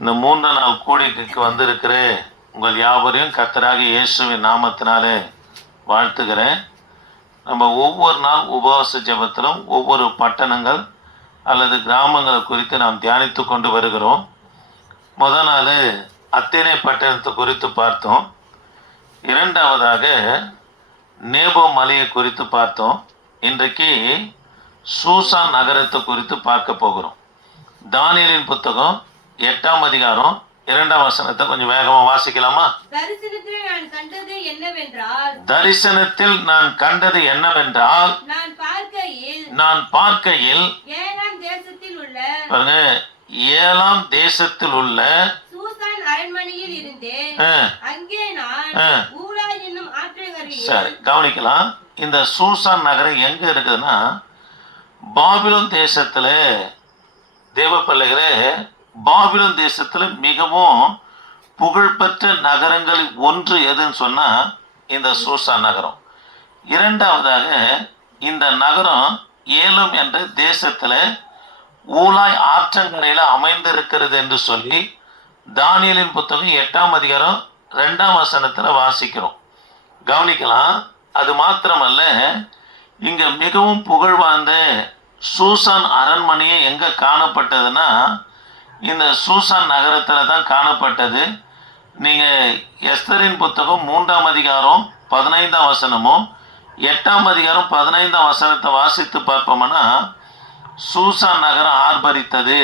இந்த 3 நாள் கூடிக்கு வந்திருக்கிற உங்கள் யாவரையும் கர்த்தராகிய இயேசுவின் நாமத்தினாலே வாழ்த்துகிறேன். நம்ம ஒவ்வொரு நாள் உபவாச ஜெபத்திலும் ஒவ்வொரு பட்டணங்கள் அல்லது கிராமங்கள் குறித்து நாம் தியானித்து கொண்டு வருகிறோம். முதல் நாள் அத்தேனே பட்டணத்தை குறித்து பார்த்தோம். இரண்டாவதாக நேபோ மலையை குறித்து பார்த்தோம். இன்றைக்கு சூசான் நகரத்தை குறித்து பார்க்க போகிறோம். தானியேலின் புத்தகம் 8ஆம் அதிகாரம் 2ஆம் வசனத்தை கொஞ்சம் வேகமா வாசிக்கலாமா? தரிசனத்தில் நான் கண்டது என்னவென்றால் நான் பார்க்கையில் ஏலாம் தேசத்தில் உள்ள பாருங்க, ஏலாம் தேசத்தில் உள்ள சூசான் அரண்மனையில் இருந்தேன். அங்கே நான் ஊலா என்னும் ஆற்றங்கரையில். சரி, கவனிக்கலாம். இந்த சூசான் நகரம் எங்க இருக்குதுன்னா பாபிலோன் தேசத்துல, தேவ பிள்ளைகளே, பாபிலோன் தேசத்துல மிகவும் புகழ்பெற்ற நகரங்களில் ஒன்று எதுன்னு சொன்னா இந்த சூசான் நகரம். இரண்டாவதாக இந்த நகரம் ஏலம் என்ற தேசத்துல ஊலாய் ஆற்றங்கரையில அமைந்திருக்கிறது என்று சொல்லி தானியேலின் புத்தகம் 8ஆம் அதிகாரம் 2ஆம் வசனத்துல வாசிக்கிறோம். கவனிக்கலாம். அது மாத்திரமல்ல, இங்க மிகவும் புகழ் வாய்ந்த சூசான் அரண்மனையை எங்க காணப்பட்டதுன்னா இந்த சூசான் நகரத்துல தான் காணப்பட்டது. நீங்க எஸ்தரின் புத்தகம் 3ஆம் அதிகாரம் 15ஆம் வசனமும் 8ஆம் அதிகாரம் 15ஆம் வசனத்தை வாசித்து பார்ப்போம்னா சூசான் நகரம் ஆர்ப்பரித்தது,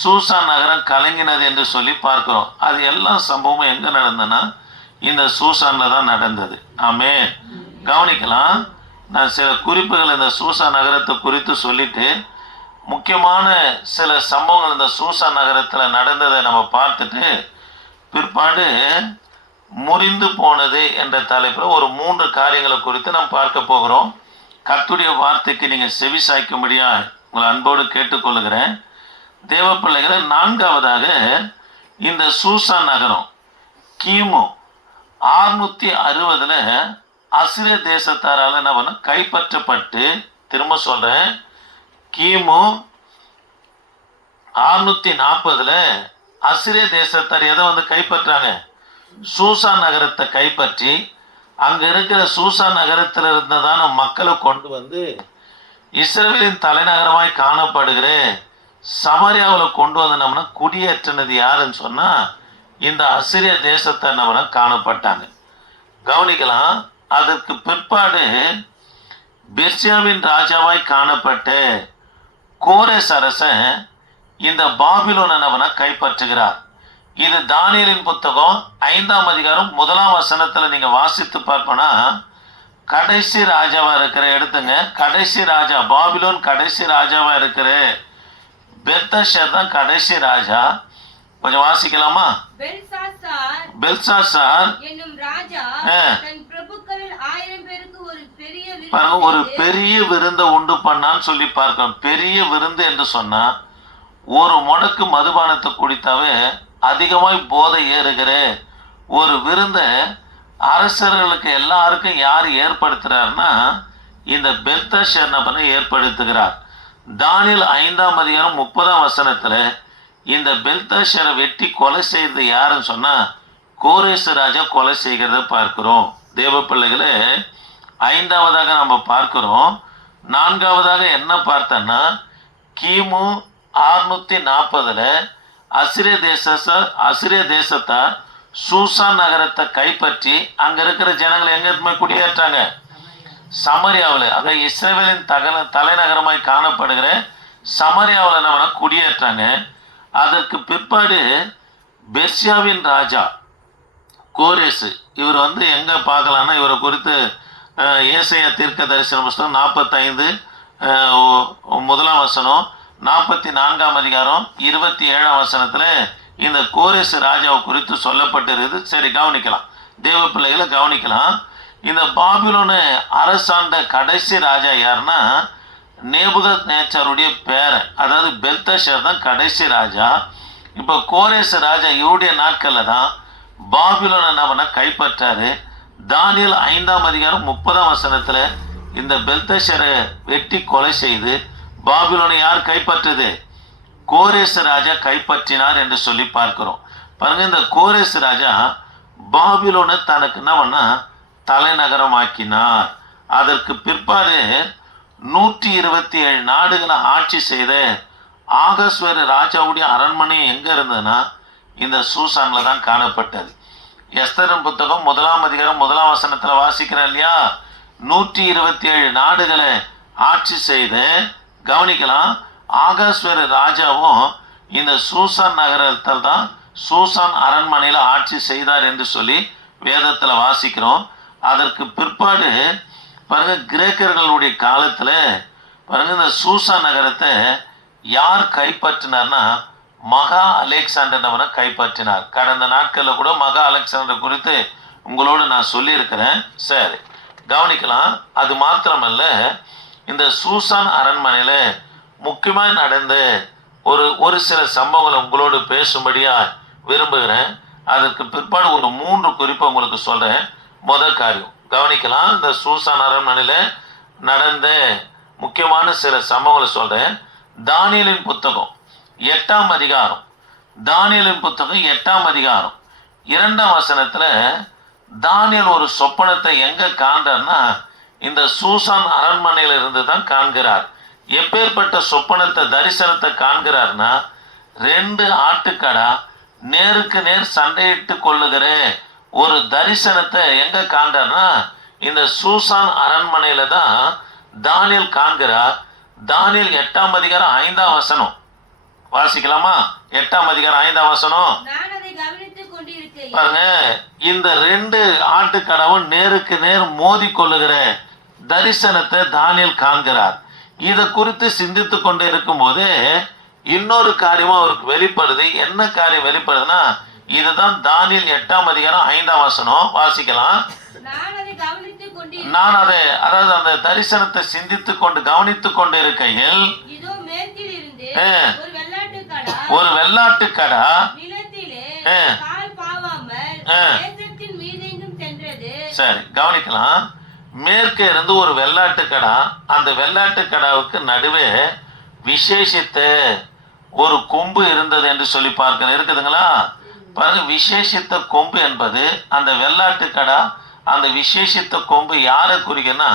சூசான் நகரம் கலங்கினது என்று சொல்லி பார்க்கிறோம். அது எல்லா சம்பவமும் எங்க நடந்ததுன்னா இந்த சூசான்ல தான் நடந்தது. ஆமென். கவனிக்கலாம். நான் சில குறிப்புகள் இந்த சூசான் நகரத்தை குறித்து சொல்லிட்டு முக்கியமான சில சம்பவங்கள் இந்த சூசான் நகரத்தில் நடந்ததை நம்ம பார்த்துட்டு பிற்பாடு முறிந்து போனது என்ற தலைப்பில் ஒரு 3 காரியங்களை குறித்து நாம் பார்க்க போகிறோம். கர்த்தருடைய வார்த்தைக்கு நீங்கள் செவி சாய்க்கும்படியா உங்களை அன்போடு கேட்டுக்கொள்கிறேன். தேவ பிள்ளைகளை, 4ஆவதாக இந்த சூசான் நகரம் கிமு 660 அசிரிய தேசத்தாரால் என்ன பண்ண கைப்பற்றப்பட்டு, திரும்ப சொல்றேன், கிமு 640 அசிரிய தேசத்தார் எதை கைப்பற்றாங்க? சூசான் நகரத்தை கைப்பற்றி அங்க இருக்கிற சூசான் நகரத்தில் இருந்ததான மக்களை கொண்டு வந்து இஸ்ரவேலின் தலைநகரமாய் காணப்படுகிற சமாரியாவில் கொண்டு வந்து நம்மனா குடியேற்றினது யாருன்னு சொன்னா இந்த அசிரிய தேசத்தை நம்மனா காணப்பட்டாங்க. கவனிக்கலாம். அதற்கு பிற்பாடு பெர்சியாவின் ராஜாவாய் காணப்பட்ட கோரேஸ் அரசன் இந்த பாபிலோனை நம்மனா கைப்பற்றுகிறார். இது தானியேலின் புத்தகம் 5ஆம் அதிகாரம் 1ஆம் வசனத்துல நீங்க வாசித்து பார்ப்பனா கடைசி ராஜாவா இருக்கிற, எடுத்துங்க, கடைசி ராஜா, பாபிலோன் கடைசி ராஜாவா இருக்கிற பெல்ஷாத்சார் தான் கடைசி ராஜா. கொஞ்சம் வாசிக்கலாமா? பெல்ஷாத்சார் என்னும் ராஜா தன் பிரபுக்களில் 1000 பேருக்கு ஒரு பெரிய விருந்தை உண்டு பண்ணான்னு சொல்லி பார்க்கணும். பெரிய விருந்து என்று சொன்னா ஒரு முடக்கு மதுபானத்தை குடித்தாவே அதிகமாய் போதை ஏறுகிற ஒரு விருந்தை அரசர்களுக்கு எல்லாருக்கும் யார் ஏற்படுத்துறாருன்னா இந்த பெல்ஷாத்சார் ஏற்படுத்துகிறார். தானியேல் 5ஆம் அதிகாரம் 30ஆம் வசனத்துல இந்த பெல்ஷாத்சாரை வெட்டி கொலை செய்தது யாருன்னு சொன்னா கோரேஸ் ராஜா கொலை செய்கிறத பார்க்கிறோம். தேவ பிள்ளைகளே, 5ஆவதாக நம்ம பார்க்கிறோம். 4ஆவதாக என்ன பார்த்தோன்னா கிமு 640 அசிரிய தேசத்தார் சூசான் நகரத்தை கைப்பற்றி அங்க இருக்கிற ஜனங்களை எங்க குடியேற்றாங்க? சமாரியாவில், அங்க இஸ்ரவேலின் தலைநகரமாய் காணப்படுகிற சமாரியாவில் நம்ம குடியேற்றாங்க. அதற்கு பிற்பாடு பெர்சியாவின் ராஜா கோரேஸ், இவர் எங்க பார்க்கலாம்னா இவரை குறித்து ஏசாயா தீர்க்க தரிசன புஸ்தகம் 45 1ஆம் வசனம், 44ஆம் அதிகாரம் 27ஆம் வசனத்துல இந்த கோரேஸ் ராஜாவை குறித்து சொல்லப்பட்டிருக்குது. சரி, கவனிக்கலாம். தேவ பிள்ளைகளை கவனிக்கலாம். இந்த பாபிலோனை அரசாண்ட கடைசி ராஜா யாருன்னா நேபுகத்நேச்சாருடைய பேரன், அதாவது பெல்ஷாத்சார் தான் கடைசி ராஜா. இப்போ கோரேஸ் ராஜா இவருடைய நாட்கள்ல தான் பாபிலோனை நம்ம கைப்பற்றாரு. தானியேல் 5ஆம் அதிகாரம் 30ஆம் வசனத்துல இந்த பெல்ஷாத்சாரை வெட்டி கொலை செய்து பாபிலோனை யார் கைப்பற்றுது? கோரேசு ராஜா கைப்பற்றினார் என்று சொல்லி பார்க்கிறோம். பாருங்க, இந்த கோரேசு ராஜா பாபிலோனை தனக்கு என்ன பண்ணா தலைநகரமாக்கினார். அதற்கு பிற்பாடு 127 நாடுகளை ஆட்சி செய்த ஆகஸ்வேரு ராஜாவுடைய அரண்மனை எங்க இருந்ததுன்னா இந்த சூசான்ல தான் காணப்பட்டது. எஸ்தரின் புத்தகம் 1ஆம் அதிகாரம் 1ஆம் வசனத்துல வாசிக்கிறோம் இல்லையா, 127 நாடுகளை ஆட்சி செய்து கவனிக்கலாம். ஆகாஸ்வேரு ராஜாவும் இந்த சூசான் நகரத்தில் தான் சூசான் அரண்மனையில் ஆட்சி செய்தார் என்று சொல்லி வேதத்துல வாசிக்கிறோம். அதற்கு பிற்பாடு பாருங்க, கிரேக்கர்களுடைய காலத்துல பாருங்க இந்த சூசான் நகரத்தை யார் கைப்பற்றினார்னா மகா அலெக்சாண்டர் கைப்பற்றினார். கடந்த நாட்களில் கூட மகா அலெக்சாண்டர் குறித்து உங்களோடு நான் சொல்லியிருக்கிறேன். சரி, கவனிக்கலாம். அது மாத்திரமல்ல, இந்த சூசான் அரண்மனையில முக்கியமாக நடந்த ஒரு சில சம்பவங்களை உங்களோடு பேசும்படியா விரும்புகிறேன். அதற்கு பிற்பாடு ஒரு 3 குறிப்பை உங்களுக்கு சொல்றேன். முதல் காரியம் கவனிக்கலாம். இந்த சூசான் அரண்மனையில நடந்த முக்கியமான சில சம்பவங்களை சொல்றேன். தானியேலின் புத்தகம் 8ஆம் அதிகாரம், தானியேலின் புத்தகம் 8ஆம் அதிகாரம் 2ஆம் வசனத்துல தானியேல் ஒரு சொப்பனத்தை எங்க காண்றார்னா இந்த சூசான் அரண்மனையில இருந்து தான் காண்கிறார். எப்பேற்பட்ட சொப்பனத்தை தரிசனத்தை காண்கிறார்னா 2 ஆட்டுக்கடா நேருக்கு நேர் சண்டையிட்டு கொள்ளுகிற ஒரு தரிசனத்தை எங்க காண்றார்னா இந்த சூசான் அரண்மனையில தான் தானியேல் காண்கிறார். தானியேல் 8ஆம் அதிகாரம் 5ஆம் வசனம் வாசிக்கலாமா? 8ஆம் அதிகாரம் 5ஆம் வசனம் பாருங்க. இந்த 2 ஆட்டுக்கடாவும் நேருக்கு நேர் மோதி கொள்ளுகிற தரிசனத்தை தானியேல் காண்கிறார். இதை குறித்து சிந்தித்து கொண்டு இருக்கும் போது இன்னொரு காரியமும் அவருக்கு வெளிப்படுது. என்ன காரியம் வெளிப்படுதுன்னா இதுதான் தானியேல் 8ஆம் அதிகாரம் 5ஆம் வசனம் வாசிக்கலாம். நான் அதை அதாவது அந்த தரிசனத்தை சிந்தித்து கொண்டு கவனித்து கொண்டு இருக்கையில் ஒரு வெள்ளாட்டுக்கடா சரி கவனிக்கலாம். மேற்கே இருந்து ஒரு வெள்ளாட்டுக்கடா, அந்த வெள்ளாட்டுக்கடாவுக்கு நடுவே விசேஷித்த ஒரு கொம்பு இருந்தது என்று சொல்லி பார்க்க இருக்குதுங்களா? பாருங்க, விசேஷித்த கொம்பு என்பது அந்த வெள்ளாட்டுக்கடா, அந்த விசேஷித்த கொம்பு யாரை குறிக்குன்னா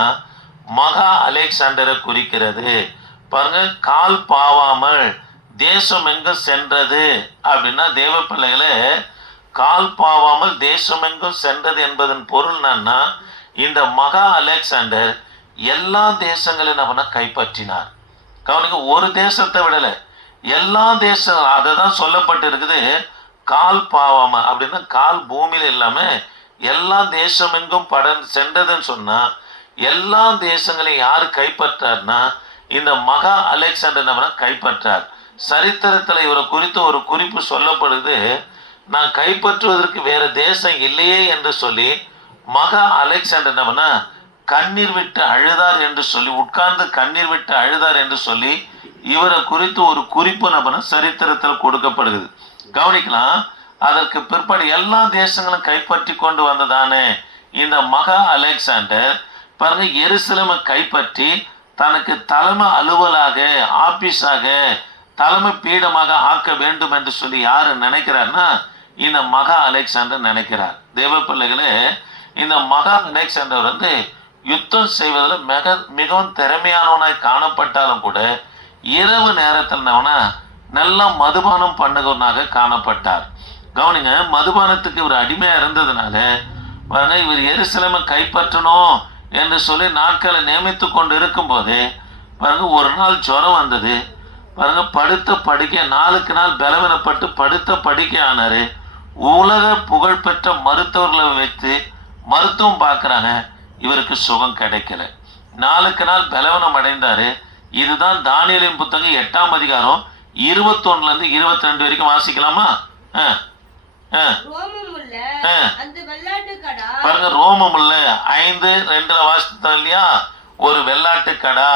மகா அலெக்சாண்டரை குறிக்கிறது. பாருங்க, கால் பாவாமல் தேசம் எங்கும் சென்றது அப்படின்னா தேவ பிள்ளைகளே, கால் பாவாமல் தேசம் எங்கும் சென்றது என்பதன் பொருள் என்னன்னா இந்த மகா அலெக்சாண்டர் எல்லா தேசங்களையும் நம்ம கைப்பற்றினார். கவனிக்க, ஒரு தேசத்தை விடல, எல்லா தேசம் அதை தான் சொல்லப்பட்டு இருக்குது. கால் பாவாம அப்படின்னா கால் பூமியில இல்லாம எல்லா தேசம் எங்கும் சென்றதுன்னு சொன்னா எல்லா தேசங்களையும் யாரு கைப்பற்றார்னா இந்த மகா அலெக்சாண்டர் நம்ம கைப்பற்றார். சரித்திரத்துல இவரை குறித்து ஒரு குறிப்பு சொல்லப்படுது. நான் கைப்பற்றுவதற்கு வேற தேசம் இல்லையே என்று சொல்லி மகா அலெக்சாண்டர் நம்மனா கண்ணீர் விட்டு அழுதார் என்று சொல்லி உட்கார்ந்து கண்ணீர் விட்டு அழுதார் என்று சொல்லி இவரை குறித்து ஒரு குறிப்பு நம்ம சரித்திரத்தில் கொடுக்கப்படுகிறது. கவனிக்கலாம். அதற்கு பிற்பாடு எல்லா தேசங்களும் கைப்பற்றி கொண்டு வந்ததானே இந்த மகா அலெக்சாண்டர் பாருங்க எருசலேமை கைப்பற்றி தனக்கு தலைமை அலுவலாக ஆபீஸாக தலைமை பீடமாக ஆக்க வேண்டும் என்று சொல்லி யாரு நினைக்கிறார்னா இந்த மகா அலெக்சாண்டர் நினைக்கிறார். தேவ பிள்ளைகளே, இந்த மகா அலெக்சாண்டர் யுத்தம் செய்வதில் மிகவும் திறமையானவனாய் காணப்பட்டாலும் கூட இரவு நேரத்தில் நல்லா மதுபானம் பண்ணுகிறவனாக காணப்பட்டார். கவனிங்க, மதுபானத்துக்கு இவர் அடிமையா இருந்ததுனால பாருங்க இவர் எருசலேமை கைப்பற்றணும் என்று சொல்லி நாட்களை நியமித்து கொண்டு இருக்கும் போது பாருங்க ஒரு நாள் ஜுரம் வந்தது. பாருங்க, படுத்த படுக்கை நாளுக்கு நாள் பலவீனப்பட்டு படுத்த படுக்கை ஆனாரு. உலக புகழ்பெற்ற மருத்துவர்களை வைத்து மருத்துவம் பார்க்குறாங்க, இவருக்கு சுகம் கிடைக்கல. நாளுக்கு நாள் பலவீனம் அடைந்தாரு. இதுதான் தானியேலின் புத்தகம் 8ஆம் அதிகாரம் 21 22 வரைக்கும் வாசிக்கலாமா? பாருங்க, ரோமம் உள்ள 5:2 வாசித்தோம் இல்லையா? ஒரு வெள்ளாட்டுக்கடா,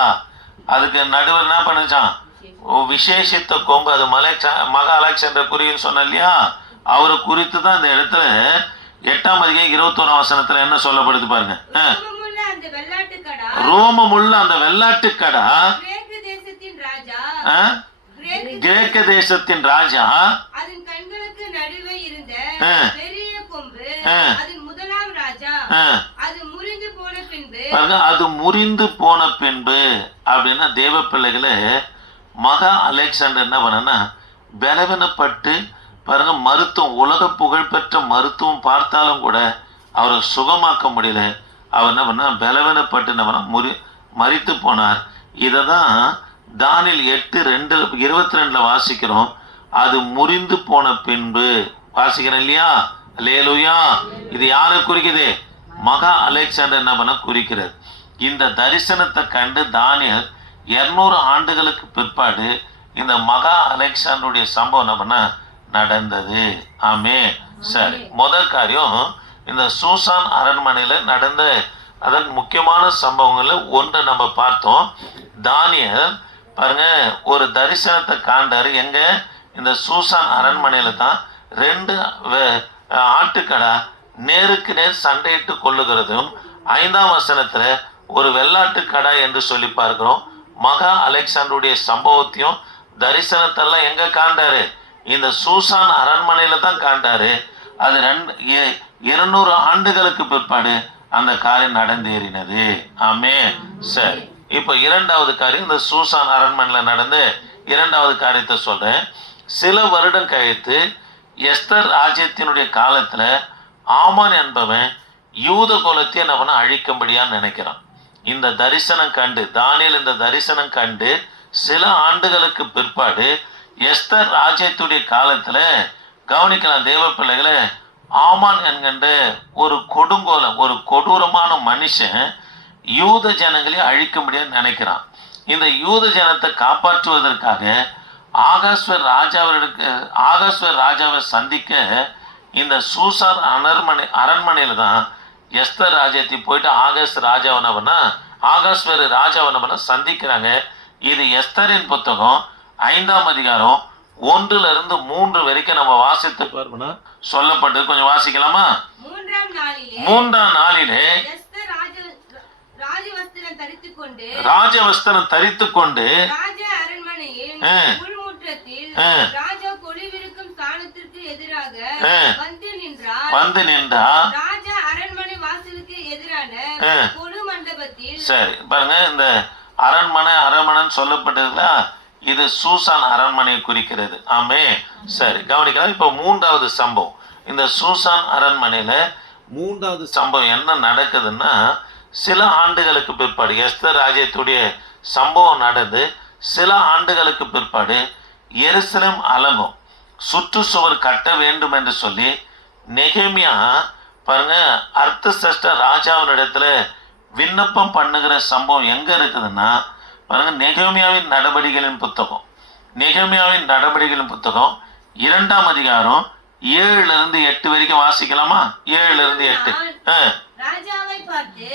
அதுக்கு நடுவர் என்ன பண்ணுச்சான் விசேஷித்த கொம்பு, அது மகா அலெக்சாண்டர் குறின்னு சொன்ன இல்லையா? அவரை குறித்து தான் இந்த இடத்துல 8ஆம் அதிகாரம் 21ஆம் வசனத்துல என்ன சொல்லப்படுது பாருங்க. ரோமம் உள்ள அந்த வெள்ளாட்டுக்கடா கிழக்கு தேசத்தின் ராஜா அதன் கண்களுக்கு நடுவே இருந்த ஆ. பெரிய கொம்பு ஆ. அதன் முதலாம் ராஜா ஆ, அது முறிந்து போன பின்பு பாருங்க, அது முறிந்து போன பின்பு அப்படின்னா தேவ பிள்ளைகளை மகா அலெக்சாண்டர் என்ன பண்ணனா பலவீனப்பட்டு பாருங்க, மருத்துவம் உலக புகழ்பெற்ற மருத்துவம் பார்த்தாலும் கூட அவரை சுகமாக்க முடியல. அவர் என்ன பண்ணா பலவீனப்பட்டு என்ன பண்ணா மரித்து போனார். இதை தான் தானியேல் 8:22 வாசிக்கிறோம். அது முறிந்து போன பின்பு வாசிக்கிறோம் இல்லையா? அல்லேலூயா. இது யாரை குறிக்குது? மகா அலெக்சாண்டர் என்ன பண்ண குறிக்கிறது. இந்த தரிசனத்தை கண்டு தானியேல் 200 ஆண்டுகளுக்கு பிற்பாடு இந்த மகா அலெக்சாண்டருடைய சம்பவம் என்ன பண்ண நடந்தது. ஆமே. சரி, முதல் காரியம் இந்த சூசான் அரண்மனையில நடந்த அதன் முக்கியமான சம்பவங்கள்ல ஒன்றை நம்ம பார்த்தோம். தானியேல் பாருங்க ஒரு தரிசனத்தை காண்டாரு. எங்க? இந்த சூசான் அரண்மனையில தான் 2 ஆட்டுக்கடா நேருக்கு நேர் சண்டையிட்டு கொள்ளுகிறதும் 5ஆம் வசனத்துல ஒரு வெள்ளாட்டு கடா என்று சொல்லி பார்க்கிறோம். மகா அலெக்சாண்டருடைய சம்பவத்தையும் தரிசனத்தெல்லாம் எங்க காண்டாரு? இந்த சூசான் அரண்மனையில தான் காண்டாரு. அது 200 ஆண்டுகளுக்கு பிற்பாடு அந்த காரியம் நடந்தேறினது. ஆமே. சரி, இப்போ 2வது காரியம் இந்த சூசான் அரண்மனையில நடந்த 2வது காரியத்தை சொல்றேன். சில வருடம் கழித்து எஸ்தர் ராஜ்யத்தினுடைய காலத்துல ஆமான் என்பவன் யூத குலத்தை நம்ம அழிக்கும்படியா நினைக்கிறான். இந்த தரிசனம் கண்டு தானியேல் இந்த தரிசனம் கண்டு சில ஆண்டுகளுக்கு பிற்பாடு எஸ்தர் ராஜ்யத்துடைய காலத்துல கவனிக்கலாம் தேவ பிள்ளைகளை, ஆமான் என்கின்ற ஒரு கொடுங்கோலம் ஒரு கொடூரமான மனுஷன் யூத ஜனங்களை அழிக்கும்படியா நினைக்கிறான். இந்த யூத ஜனத்தை காப்பாற்றுவதற்காக ஆகாஸ்வர் ராஜாவை சந்திக்க இந்த சூசான் அரண்மனையில தான் எஸ்தர் ராஜ்யத்தை போயிட்டு ஆகாஸ்வர் ராஜாவனை சந்திக்கிறாங்க. இது எஸ்தரின் புத்தகம் 5ஆம் அதிகாரம் 1-3 வரைக்கும் நம்ம வாசித்து பார்க்கணும் சொல்லப்பட்டு. கொஞ்சம் வாசிக்கலாமா? 3ஆம் நாளிலே எஸ்தர் ராஜவஸ்திரம் தரித்துக் கொண்டு ராஜா அரண்மனையில் உள்முற்றத்தில் ராஜா கொலுவிருக்கும் ஸ்தானத்திற்கு எதிராக வந்து நின்றார். ராஜா அரண்மனை வாசலுக்கு எதிரான கொலு மண்டபத்தில். சரி, பாருங்க, இந்த அரண்மனைன்னு சொல்லப்பட்டதுல இது சூசான் அரண்மனையை குறிக்கிறது. ஆமே. சரி, கவனிக்கலாம். இப்போ 3வது சம்பவம். இந்த சூசான் அரண்மனையில 3வது சம்பவம் என்ன நடக்குதுன்னா, சில ஆண்டுகளுக்கு பிற்பாடு எஸ்தர் ராஜ்யத்துடைய சம்பவம் நடந்து சில ஆண்டுகளுக்கு பிற்பாடு எருசலேம் அலங்கும் சுற்றுச்சுவர் கட்ட வேண்டும் என்று சொல்லி நெகேமியா பாருங்க அர்த்தசஷ்ட ராஜாவினிடத்துல விண்ணப்பம் பண்ணுகிற சம்பவம் எங்க இருக்குதுன்னா, பாருங்க நெகேமியாவின் நடவடிக்கைகளின் புத்தகம் 2ஆம் அதிகாரம் 7-8 வரைக்கும் வாசிக்கலாமா? 7-8. ராஜாவை பார்த்து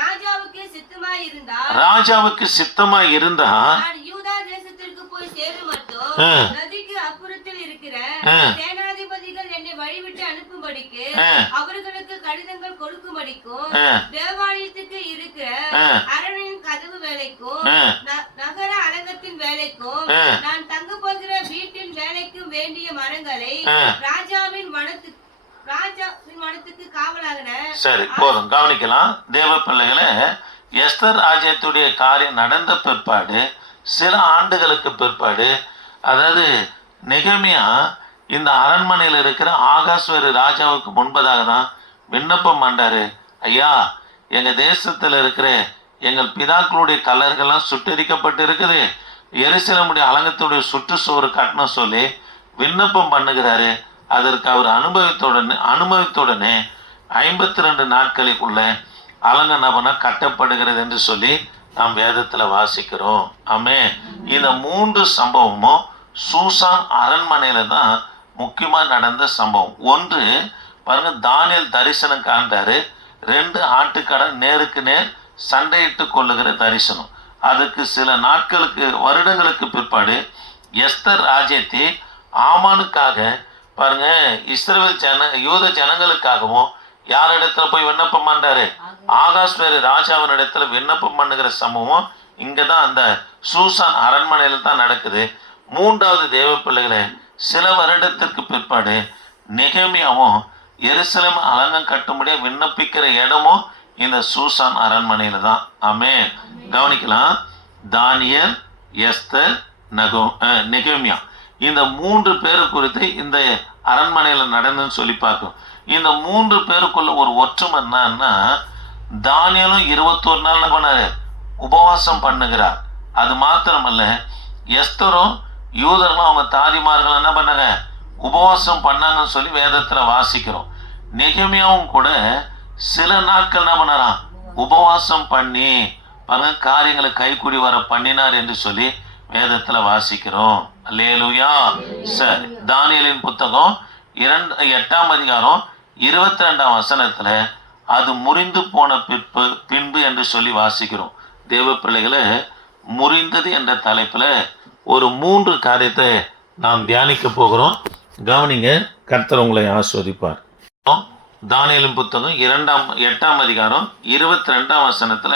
ராஜாவுக்கு சித்தமாய் இருந்தா யூதா தேசத்திற்கு போய் சேரும் மட்டும் நதிக்கு அப்புறத்தில் இருக்கிற சேனாதிபதிகள் என்னை வழிவிட்டு அனுப்பும்படிக்கு அவர்களுக்கு கடிதங்கள் கொடுக்கும்படிக்கும் தேவாலயத்துக்கு இருக்கிற அரணின் கதவு வேலைக்கும் நகர அலங்கத்தின் வேலைக்கும் நான் தங்க போகிற வீட்டின் வேலைக்கும் வேண்டிய மரங்களை ராஜாவின் மனத்துக்கு காவலாக. சரி, போதும். கவனிக்கலாம் தேவ பிள்ளைகளை. எஸ்தர் ராஜ்யத்துடைய காரியம் நடந்த பிற்பாடு சில ஆண்டுகளுக்கு பிற்பாடு, அதாவது நெகேமியா இந்த அரண்மனையில் இருக்கிற ஆகாஸ்வர் ராஜாவுக்கு முன்பதாக தான் விண்ணப்பம் பண்ணாரு. ஐயா, எங்க தேசத்துல இருக்கிற எங்கள் பிதாக்களுடைய கல்லர்கள்லாம் சுட்டரிக்கப்பட்டு இருக்குது, எருசலேமுடைய அலங்கத்துடைய சுற்றுச்சுவர் கட்டணம் சொல்லி விண்ணப்பம் பண்ணுகிறாரு. அதற்கு அவர் அனுமதித்துடனே 52 நாட்களுக்குள்ள அலங்கநபன கட்டப்படுகிறது என்று சொல்லி நாம் வேதத்துல வாசிக்கிறோம். ஆமே. இந்த 3 சம்பவமும் சூசான் அரண்மனையில தான் முக்கியமா நடந்த சம்பவம். ஒன்று பாருங்க, தானியேல் தரிசனம் காண்டாரு. 2 ஆட்டுக்கடை நேருக்கு நேர் சண்டையிட்டு கொள்ளுகிற தரிசனம். அதுக்கு சில வருடங்களுக்கு பிற்பாடு எஸ்தர் ராஜ்யத்தை ஆமானுக்காக பாருங்க இஸ்ரவேல் யூத ஜனங்களுக்காகவும் யாரிடத்துல போய் விண்ணப்பம் பண்றாரு? ஆகாஸ்வேரு ராஜாவின் இடத்துல விண்ணப்பம் பண்ணுகிற சம்பவம் இங்கதான் அந்த சூசான் அரண்மனையில தான் நடக்குது. மூன்றாவது தேவ பிள்ளைகளே, சில வருடத்திற்கு பிற்பாடு நெகேமியாவும் எருசலேம் அலங்கம் கட்டும்படியா விண்ணப்பிக்கிற இடமும் இந்த சூசான் அரண்மனையில தான். ஆமென். கவனிக்கலாம். தானியேல், எஸ்தர், நெகேமியா இந்த 3 பேரு குறித்து இந்த அரண்மனையில நடந்துன்னு சொல்லி பார்க்கும். இந்த 3 பேருக்குள்ள ஒரு ஒற்றுமை என்னன்னா, தானியேலும் 21 நாள் என்ன பண்ணாரு? உபவாசம் பண்ணுகிறார். அது மாத்திரமல்ல, எஸ்தரும் யூதர்களும் அவங்க தாதிமார்கள் என்ன பண்ணாங்க? உபவாசம் பண்ணாங்கன்னு சொல்லி வேதத்துல வாசிக்கிறோம். நெகேமியாவும் கூட சில நாட்கள் என்ன பண்ணாராம்? உபவாசம் பண்ணி பாருங்க காரியங்களை கைக்கூடி வர பண்ணினார் என்று சொல்லி வேதத்துல வாசிக்கிறோம். அல்லேலூயா. சரி, தானியேலின் புத்தகம் 8ஆம் அதிகாரம் 22ஆம் வசனத்துல அது முறிந்து போன பின்பு என்று சொல்லி வாசிக்கிறோம். தேவ பிள்ளைகளை, முறிந்தது என்ற தலைப்புல ஒரு 3 காரியத்தை நாம் தியானிக்க போகிறோம். கவனிங்க, கர்த்தர் உங்களை ஆஸ்வதிப்பார். தானியேலின் புத்தகம் 8ஆம் அதிகாரம் 22ஆம் வசனத்துல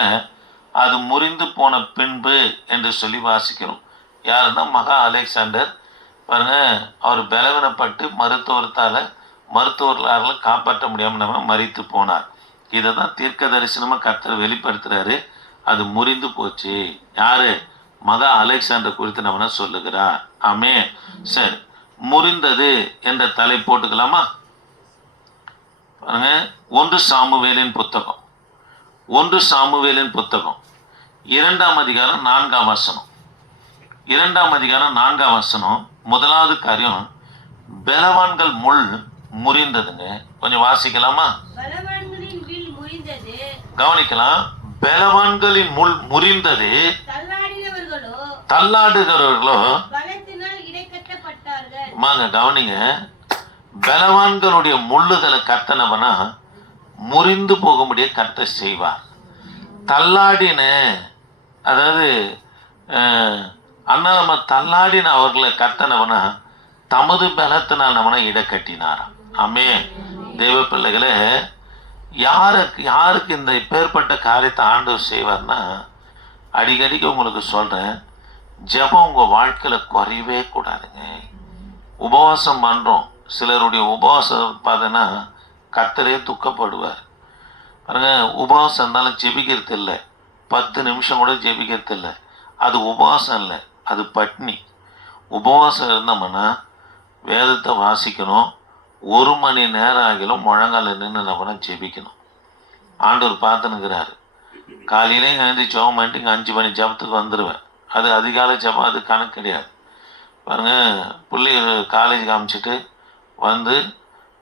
அது முறிந்து போன பின்பு என்று சொல்லி வாசிக்கிறோம். யாருன்னா மகா அலெக்சாண்டர் பாருங்க, அவர் பலவீனப்பட்டு மருத்துவர்களால் காப்பாற்ற முடியாமல் மரித்து போனார். இதை தான் தீர்க்க தரிசனமா கர்த்தர் வெளிப்படுத்துறாரு. அது முறிந்து போச்சு. யாரு? மகா அலெக்சாண்டர் குறித்து நம்ம சொல்லுகிறார். ஆமே. சரி, முறிந்தது என்ற தலை போட்டுக்கலாமா? பாருங்க, 1 சாமுவேலின் புத்தகம் 2ஆம் அதிகாரம் 4ஆம் வசனம். 2ஆம் அதிகாரம் 4ஆம் வசனம். முதலாவது காரியம், பலவான்கள் முள் முறிந்ததுங்க. கொஞ்சம் வாசிக்கலாமா? பலவான்களின் வில் முறிந்தது. கவனிக்கலாம். பலவான்களின் முள் முறிந்தது, தள்ளாடுகிறவர்களோ பலத்தினால் இடைக்கட்டப்பட்டார்கள். வாங்க கவனிங்க. பலவான்களுடைய முள்ளுகளை கத்தனவனா முறிந்து போகும்படியே கத்த செய்வார். தள்ளாடின, அதாவது நம்ம தள்ளாடின அவர்களை கத்தனவனா தமது பலத்தினால் நம்மனை இடக்கட்டினாராம். ஆமே. தேவ பிள்ளைகளே, யாருக்கு இந்த இப்பேற்பட்ட காரியத்தை ஆண்டவர் செய்வார்னா, அடிக்கடிக்கு உங்களுக்கு சொல்றேன், ஜெபம் உங்க வாழ்க்கையில குறையவே கூடாதுங்க. உபவாசம் பண்றோம். சிலருடைய உபவாசம் பார்த்தீங்கன்னா கர்த்தரே துக்கப்படுவார். பாருங்க, உபவாசம் இருந்தாலும் ஜெபிக்கிறது இல்லை. 10 நிமிஷம் கூட ஜெபிக்கிறது இல்லை. அது உபவாசம் இல்லை, அது பட்னி. உபவாசம் இருந்தோம்னா வேதத்தை வாசிக்கணும். 1 மணி நேரம் ஆகிலும் முழங்கால நின்று நம்ம ஜெபிக்கணும். ஆண்டவர் பார்த்துனுக்கிறாரு. காலையிலே எழுந்து ஜெபம் பண்ணிட்டு இங்கே 5 மணி ஜெபத்துக்கு வந்துடுவேன். அது அதிகாலை ஜெபம், அது கணக்கு கிடையாது. பாருங்கள், பிள்ளைகள் காலேஜ் காமிச்சிட்டு வந்து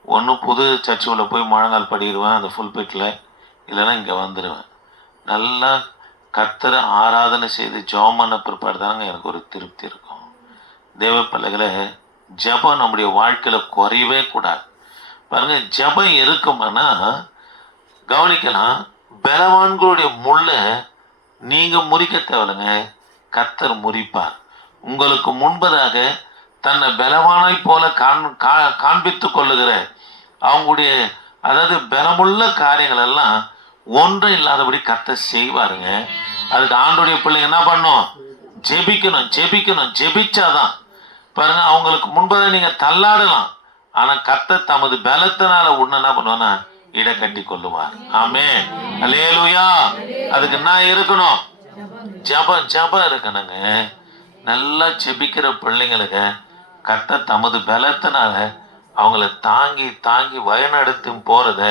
ஒன்று புது சர்ச்சுக்குள்ளே போய் முழங்கால் படிடுவேன் அந்த ஃபுல்பிட்டில், இல்லைன்னா இங்கே வந்துடுவேன். நல்லா கர்த்தரை ஆராதனை செய்து ஜெபம் பண்ண பிற்பாடு தானங்க எனக்கு ஒரு திருப்தி இருக்கும். தேவ பிள்ளைகளை, ஜெபம் நம்முடைய வாழ்க்கையில் குறையவே கூடாது. பாருங்க, ஜெபம் இருக்குமானா கவனிக்கலாம். பலவான்களுடைய முள்ளை நீங்கள் முறிக்க தேவையில்லைங்க, கர்த்தர் முறிப்பார். உங்களுக்கு முன்பதாக தன்னை பலவானை போல காண்பித்து கொள்ளுகிற அவங்களுடைய, அதாவது பலமுள்ள காரியங்கள் எல்லாம் ஒன்றும் இல்லாதபடி கர்த்தர் செய்வாருங்க. அதுக்கு ஆண்டோடைய பிள்ளைங்க என்ன பண்ணும்? ஜெபிக்கணும். ஜெபிச்சாதான் பாருங்க, அவங்களுக்கு முன்பதாக நீங்க தள்ளாடலாம். ஆனா கர்த்தர் தமது பலத்தினால உன்ன என்ன பண்ணுவானா இடக்கட்டி கொள்ளுவார். ஆமே. அல்லேலூயா. அதுக்கு என்ன இருக்கணும்? ஜெபம் இருக்கணுங்க. நல்லா ஜெபிக்கிற பிள்ளைங்களுக்கு கர்த்தர் தமது பலத்தினால அவங்கள தாங்கி வழிநடத்தும் போறத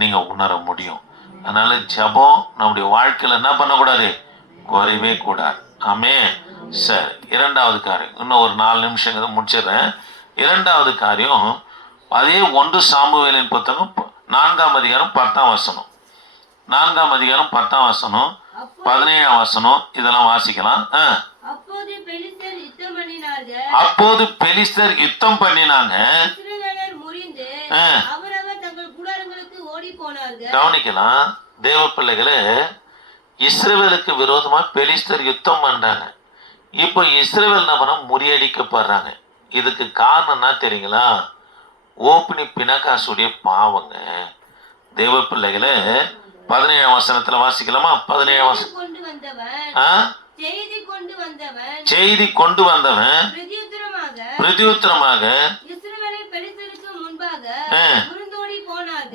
நீங்க உணர முடியும். அதனால ஜெபம் நம்முடைய வாழ்க்கையில என்ன பண்ணக்கூடாது? குறையவே கூடாது. ஆமே. சரி, 2வது காரியம், இன்னும் ஒரு 4 நிமிஷம் முடிச்சிடுறேன். 2வது காரியம், அதே 1 சாமுவேலின் புத்தகம் 4ஆம் அதிகாரம் 10ஆம் வசனம். 4ஆம் அதிகாரம் 10ஆம் வசனம், 17ஆம் வசனம், இதெல்லாம் வாசிக்கலாம். அப்போது பெலிஸ்தர் யுத்தம் பண்ணினாங்க. கவனிக்கலாம். தேவ பிள்ளைகளே, இஸ்ரவேலுக்கு விரோதமா பெலிஸ்தர் யுத்தம் பண்றாங்க. இப்போ இஸ்ரவேல் நபரை முறியடிக்கப்படுறாங்க. இதுக்கு காரணம் என்ன தெரியுங்களா? ஓப்னி பினகாசுடைய பாவங்க. தேவ பிள்ளைகளே, 17ஆம் வசனத்துல வாசிக்கலாமா? 17ஆம் வசனம். செய்தி கொண்டு வந்தவன் செய்தி கொண்டு வந்தவன் பிரதியுத்தரமாக இஸ்ரவேலின் பெலிஸ்தருக்கு முன்பாக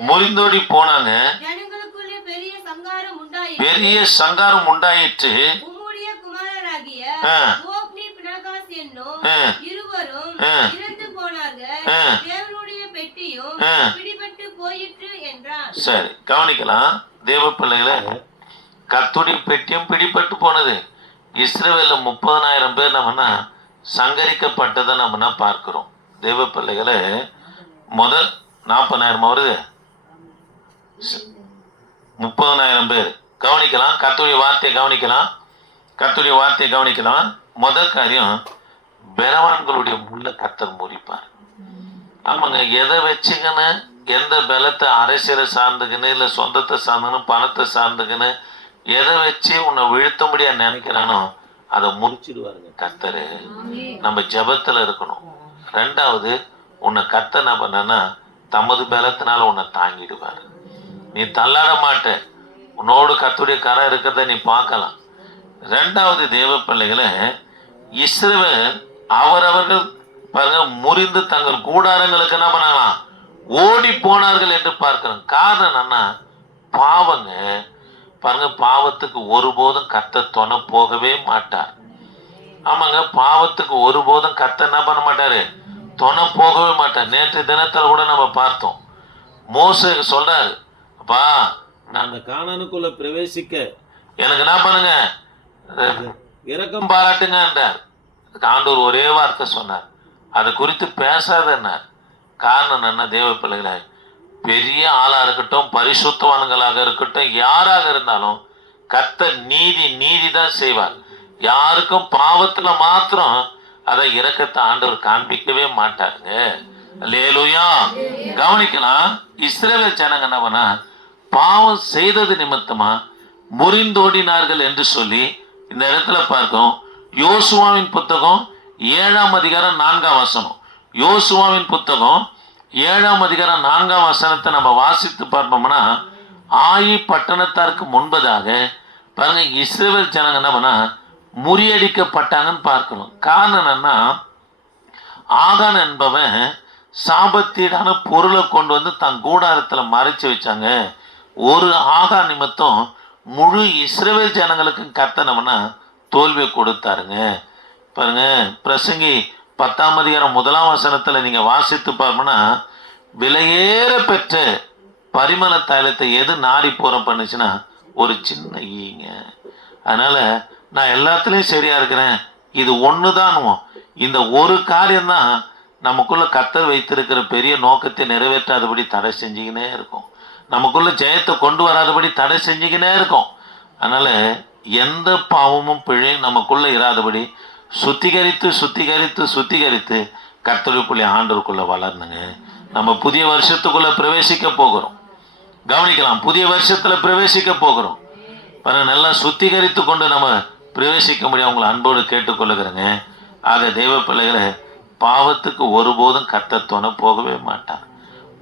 முறிந்தோடி போனாங்க. ஜனங்களுக்குள்ளே பெரிய சங்காரம் உண்டாயிற்று. உம்முடைய குமாரராகிய ஓப்னி பினகாஸ் என்னும் இருவரும் இறந்து போனார்கள். தேவனுடைய பெட்டியும் பிடிபட்டு போயிற்று என்றார். சரி, கவனிக்கலாம். தேவ பிள்ளைகளை, கர்த்தருடைய பெட்டியும் பிடிபட்டு போனது. இஸ்ரவேல்ல 30,000 பேர் நம்மனா சங்கரிக்கப்பட்டதை நம்மனா பார்க்கிறோம். தேவ பிள்ளைகளை, முதல் 40,000 வருது, 30,000 பேர். கவனிக்கலாம், கர்த்தருடைய வார்த்தையை கவனிக்கலாம். முதல் காரியம், பலவான்களுடைய முள்ள கர்த்தர் முறிப்பார். ஆமாங்க, எதை வச்சுக்கன்னு, எந்த பலத்தை, அரசியலை சார்ந்துக்குன்னு, இல்லை சொந்தத்தை சார்ந்துக்குன்னு, பணத்தை சார்ந்துக்குன்னு, எதை வச்சு உன்னை வீழ்த்தும்படியா நினைக்கிறானோ அதை முடிச்சிடுவாருங்க கர்த்தரு. நம்ம ஜபத்துல இருக்கணும். ரெண்டாவது, உன்னை கர்த்தர் என்ன பண்ணனா தமது பலத்தினால உன்னை தாங்கிடுவார். நீ தள்ளாட மாட்ட. உன்னோடு கர்த்தருடைய கரை இருக்கிறத நீ பார்க்கலாம். ரெண்டாவது, தேவ பிள்ளைகளை, இஸ்ரவேல் அவரவர்கள் பாருங்க முறிந்து தங்கள் கூடாரங்களுக்கு என்ன பண்ணலாம், ஓடி போனார்கள் என்று பார்க்கிறோம். காரணம் என்னன்னா, பாவங்க பாருங்க, பாவத்துக்கு ஒருபோதும் கர்த்தர் துணை போகவே மாட்டார். ஆமாங்க, பாவத்துக்கு ஒருபோதும் கர்த்தர் என்ன பண்ண மாட்டாரு, துணை போகவே மாட்டார். நேற்று தினத்துல கூட நம்ம பார்த்தோம். மோசே சொல்றாரு, அப்பா நான் அந்த கானானுக்குள்ள பிரவேசிக்க எனக்கு என்ன பண்ணுங்க, இரக்கம் பாராட்டுங்க என்றார். ஆண்டவர் ஒரே வார்த்தை சொன்னார், அதை குறித்து பேசாதன்னார். காரணம் என்ன, தேவ பிள்ளைகளை, பெரிய ஆளா இருக்கட்டும், பரிசுத்தவான்களாக இருக்கட்டும், யாராக இருந்தாலும் கர்த்தர் நீதி தான் செய்வார். யாருக்கும் பாவத்துல மாத்திரம் அதை இரக்கத்தை ஆண்டவர் காண்பிக்கவே மாட்டாருங்க. அல்லேலூயா. கவனிக்கலாம். இஸ்ரவேல் ஜனங்க என்னவனா பாவம் செய்தது நிமித்தமா முறிந்தோடினார்கள் என்று சொல்லி இந்த இடத்துல பார்க்கும். யோசுவாவின் புத்தகம் 7ஆம் அதிகாரம் 4ஆம் வசனம். யோசுவாவின் புத்தகம் 7ஆம் அதிகாரம் 4ஆம் வசனத்தை நம்ம வாசித்து பார்ப்போம்னா, ஆயி பட்டணத்தாருக்கு முன்பதாக பாருங்க இஸ்ரவேல் ஜனங்க என்ன பண்ணா முறியடிக்கப்பட்டாங்கன்னு பார்க்கணும். காரணம் என்னன்னா, ஆகான் என்பவன் சாபத்தீடான பொருளை கொண்டு வந்து தன் கூடாரத்துல மறைச்சு வச்சாங்க. ஒரு ஆகான் நிமித்தம் முழு இஸ்ரவேல் ஜனங்களுக்கும் கர்த்தனம்னா தோல்வியை கொடுத்தாருங்க. பாருங்க, பிரசங்கி 10ஆம் அதிகாரம் 1ஆம் வசனத்துல நீங்க வாசித்து பார்ப்போம்னா, விலையேற பெற்ற பரிமள தைலத்தை எது நாடி போறம் பண்ணுச்சுன்னா ஒரு சின்ன ஈங்க. அதனால நான் எல்லாத்துலயும் சரியா இருக்கிறேன், இது ஒண்ணுதானும், இந்த ஒரு காரியம்தான் நமக்குள்ள கர்த்தர் வைத்திருக்கிற பெரிய நோக்கத்தை நிறைவேற்றாதபடி தடை செஞ்சுக்கினே இருக்கும். நமக்குள்ள ஜெயத்தை கொண்டு வராதபடி தடை செஞ்சுக்கினே இருக்கும். அதனால எந்த பாவமும் பிழையும் நமக்குள்ள இராதபடி சுத்திகரித்து கர்த்தருக்குள்ளே ஆண்டவருக்குள்ள வளரணுங்க. நம்ம புதிய வருஷத்துக்குள்ள பிரவேசிக்க போகிறோம். கவனிக்கலாம், புதிய வருஷத்துல பிரவேசிக்க போகிறோம். நல்லா சுத்திகரித்து கொண்டு நம்ம பிரவேசிக்க முடியும். அவங்களை அன்போடு கேட்டுக்கொள்ளுகிறேங்க. ஆக தேவ பிள்ளைகளை, பாவத்துக்கு ஒருபோதும் கர்த்தர் துணை போகவே மாட்டார்.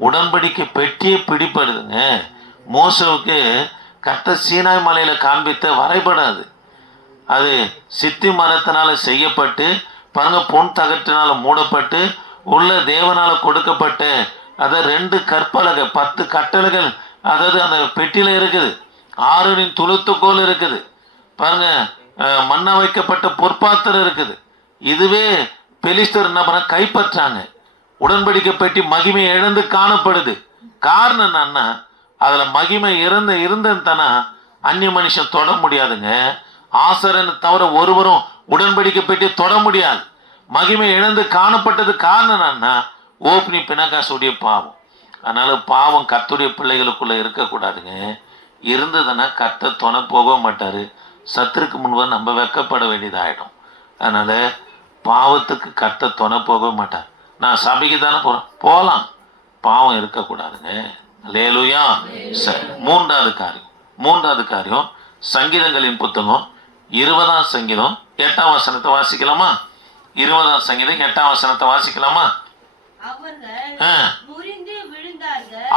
உடன்படிக்கை பெட்டியே பிடிப்படுதுங்க. மோசவுக்கு கர்த்தர் சீனாய் மலையில காண்பித்த வரைபடாது. அது சித்தி மரத்தினால செய்யப்பட்டு பாருங்க பொன் தகட்டினால மூடப்பட்டு உள்ள தேவனால கொடுக்கப்பட்ட அதாவது 2 கற்பலகை 10 கட்டளைகள் அதாவது அந்த பெட்டியில இருக்குது. 6 துளுத்துக்கோல் இருக்குது. பாருங்க, மண்ண வைக்கப்பட்ட பொற்பாத்திரம் இருக்குது. இதுவே பெலிஸ்தர் என்ன பண்ண கைப்பற்றாங்க. உடன்படிக்கை பெட்டி மகிமை இழந்து காணப்படுது. காரணம் என்னன்னா, அதுல மகிமை இருந்ததுன்னா அந்நிய மனுஷன் தொட முடியாதுங்க. ஆசரன் தவிர ஒருவரும் உடன்படிக்கை பெட்டி தொட முடியாது. மகிமை இழந்து காணப்பட்டது. காரணம் என்னன்னா, ஓப்னி பினகாசுடைய பாவம். அதனால பாவம் கர்த்தருடைய பிள்ளைகளுக்குள்ள இருக்கக்கூடாதுங்க. இருந்ததுன்னா கர்த்தர் துணை போக மாட்டாரு. சத்துருக்கு முன்பு நம்ம வெக்கப்பட வேண்டியதாயிடும். அதனால பாவத்துக்கு கர்த்தர் துணை போக மாட்டார். நான் சபைக்கு தானே போகலாம், பாவம் இருக்கக்கூடாதுங்க. அல்லேலூயா. சரி, மூன்றாவது காரியம் சங்கீதங்களின் புத்தகம் 20ஆம் சங்கீதம் 8ஆம் வசனத்தை வாசிக்கலாமா? 20ஆம் சங்கீதம் 8ஆம் வசனத்தை வாசிக்கலாமா?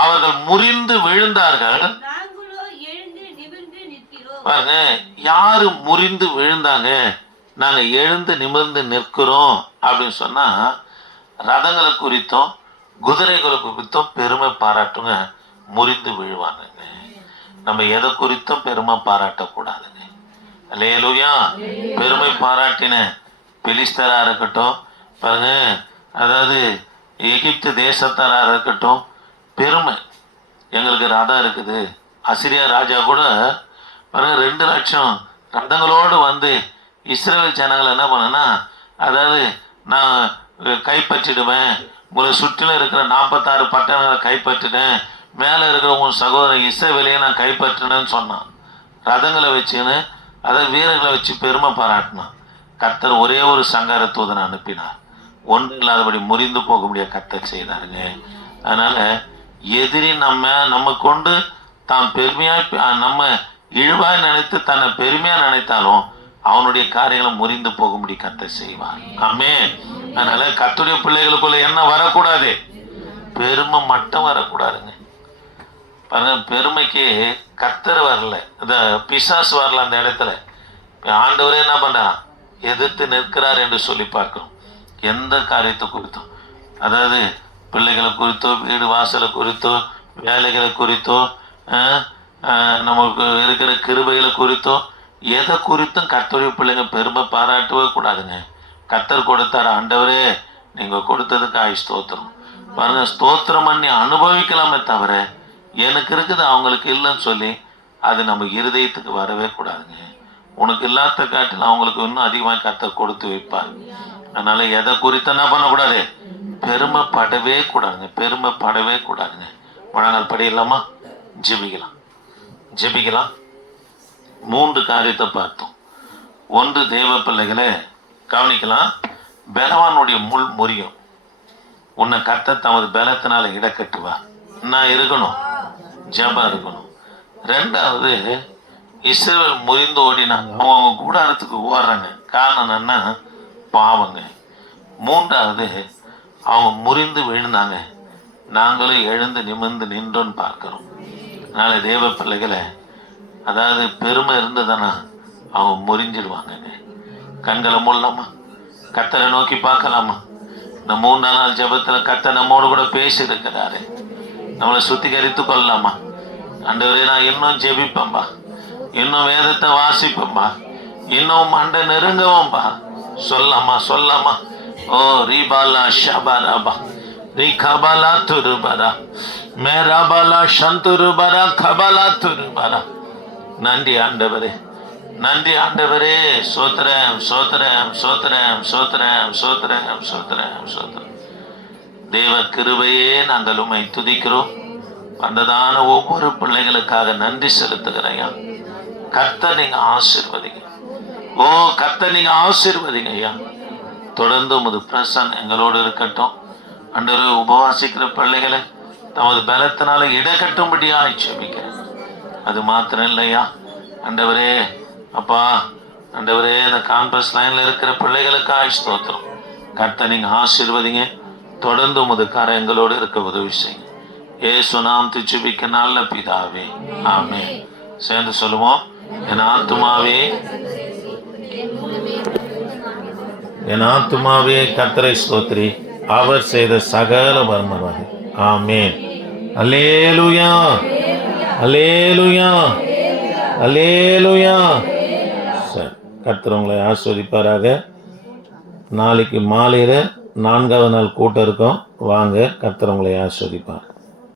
அவர்கள் முறிந்து விழுந்தார்கள். பாருங்க, யாரு முறிந்து விழுந்தாங்க, நாங்க எழுந்து நிமிர்ந்து நிற்கிறோம் அப்படின்னு சொன்னா ரதங்களை குறித்தும் குதிரைகளை குறித்தும் பெருமை பாராட்டுங்க. முறிந்து விழுவாங்க. நம்ம எதை குறித்தும் பெருமை பாராட்டக்கூடாதுங்க. அல்லேலூயா. பெருமை பாராட்டின பெலிஸ்தரா இருக்கட்டும் பாருங்க, அதாவது எகிப்து தேசத்தாரா இருக்கட்டும், பெருமை எங்களுக்கு ரதம் இருக்குது. அசிரியா ராஜா கூட பாருங்க 2 லட்சம் ரதங்களோடு வந்து இஸ்ரேல் ஜனங்களை என்ன பண்ணனா, அதாவது நான் கைப்பற்றிடுவேன், உங்களை சுற்றிலும் இருக்கிற 46 பட்டணங்களை கைப்பற்றினேன், மேலே இருக்கிற உன் சகோதரன் இஸ்ரவேலையே நான் கைப்பற்றினேன்னு சொன்னான். ரதங்களை வச்சுன்னு அதை வீரர்களை வச்சு பெருமை பாராட்டினான். கர்த்தர் ஒரே ஒரு சங்கார தூதனை அனுப்பினார். ஒன்று இல்லாதபடி முறிந்து போக முடியாது கர்த்தர் செய்தாருங்க. அதனால எதிரி நம்ம கொண்டு தான் பெருமையாய் நம்ம இழிவாய் நினைத்து தன்னை பெருமையா நினைத்தாலும் அவனுடைய காரியங்களை முறிந்து போகும்படி கர்த்தர் செய்வார். ஆமென். அதனால கர்த்தருடைய பிள்ளைகளுக்குள்ள என்ன வரக்கூடாது, பெருமை மட்டும் வரக்கூடாதுங்க. பாருங்க, பெருமைக்கு கர்த்தர் வரல, இந்த பிசாசு வரல. அந்த இடத்துல ஆண்டவரே என்ன பண்றான், எதிர்த்து நிற்கிறார் என்று சொல்லி பார்க்கிறோம். எந்த காரியத்தை குறித்தோ, அதாவது பிள்ளைகளை குறித்தோ, வீடு வாசலை குறித்தோ, வேலைகளை குறித்தோ, நமக்கு இருக்கிற கிருபைகளை குறித்தோ, எதை குறித்தும் கர்த்தருடைய பிள்ளைங்க பெருமை பாராட்டவே கூடாதுங்க. கர்த்தர் கொடுத்தார், ஆண்டவரே நீங்க கொடுத்ததுக்கு ஸ்தோத்திரம். பாருங்க, ஸ்தோத்திரம் பண்ணி அனுபவிக்கலாமே தவிர எனக்கு இருக்குது அவங்களுக்கு இல்லைன்னு சொல்லி அது நம்ம இருதயத்துக்கு வரவே கூடாதுங்க. உனக்கு இல்லாத காட்டில் அவங்களுக்கு இன்னும் அதிகமாக கர்த்தர் கொடுத்து வைப்பார். அதனால எதை குறித்து என்ன பண்ணக்கூடாது, பெருமைப்படவே கூடாதுங்க. பெருமைப்படவே கூடாதுங்க. முழங்கால் படியில்லாமா, ஜெபிக்கலாம். 3 காரியத்தை பார்த்தோம். 1, தேவ பிள்ளைகளை கவனிக்கலாம். பலவானுடைய முள் முறியும், உன்னை கர்த்தர் தமது பலத்தினால இடக்கட்டுவார். நான் இருக்கணும், ஜெபம் இருக்கணும். 2வது, இஸ்ரவேல் முறிந்து ஓடினாங்க, அவங்க கூடாரத்துக்கு ஓடுறாங்க. காரணம் என்ன, பாவங்க. 3வது, அவங்க முறிந்து விழுந்தாங்க, நாங்களும் எழுந்து நிமிர்ந்து நின்றோன்னு பார்க்கிறோம். அதனால தேவ பிள்ளைகளை, அதாவது பெருமை இருந்ததுன்னா அவங்க முறிஞ்சிடுவாங்கங்க. கண்களை மூடலாமா, கர்த்தரை நோக்கி பார்க்கலாமா. இந்த 3 நாள் ஜெபத்தில் கர்த்தர் நம்மோடு கூட பேசி இருக்கிறாரு. நம்மளை சுத்திகரித்து கொள்ளலாமா. ஆண்டவரே நான் இன்னும் ஜெபிப்பேன்பா, இன்னும் வேதத்தை வாசிப்பேன்பா, இன்னும் மண்டை நெருங்குவோம்பா சொல்லாமா. ஓ ரீபாலா ஷபாராபா ரீகபாலா துருபரா மேராபாலா சந்துருபரா கபாலா துருபரா. நன்றி ஆண்டவரே, நன்றி ஆண்டவரே. சோத்திரம். தேவ கிருபையே நாங்கள் உம்மை துதிக்கிறோம். வந்ததான ஒவ்வொரு பிள்ளைகளுக்காக நன்றி செலுத்துகிறேன். கர்த்தர் நீங்க ஆசீர்வதிங்க. ஓ கர்த்தர் நீங்க ஆசீர்வதிங்க ஐயா. தொடர்ந்து உமது பிரசன்னம் எங்களோடு இருக்கட்டும். ஆண்டவரே, உபவாசிக்கிற பிள்ளைகளை தமது பலத்தினால இடக்கட்டும்படியா ஜெபிக்கிறேன். அது மாத்திரம் இல்லையா ஆண்டவரே, அப்பா ஆண்டவரே, இந்த கான்பரன்ஸ் லைன்ல இருக்கிற பிள்ளைகளுக்காக ஸ்தோத்திரம். கர்த்தர் நீங்க ஆசீர்வதிங்க. தொடர்ந்து உமது கரம் எங்களோடு இருக்க உதவி செய்யுங்க. இயேசு நாமத்தை ஜெபிக்க நல்ல பிதாவே, ஆமென். சேர்ந்து சொல்லுவோம். என் ஆத்துமாவே கர்த்தரை ஸ்தோத்திரி, அவர் செய்த சகல மர்மவாதி. ஆமென். அல்லேலூயா, அல்லேலூயா, அல்லேலூயா. சரி, கர்த்தர் உங்களை ஆசீர்வதிப்பாராக. நாளைக்கு மாலையில் 4வது நாள் கூட்டம் இருக்கும். வாங்க, கர்த்தர் உங்களை ஆசீர்வதிப்பார்.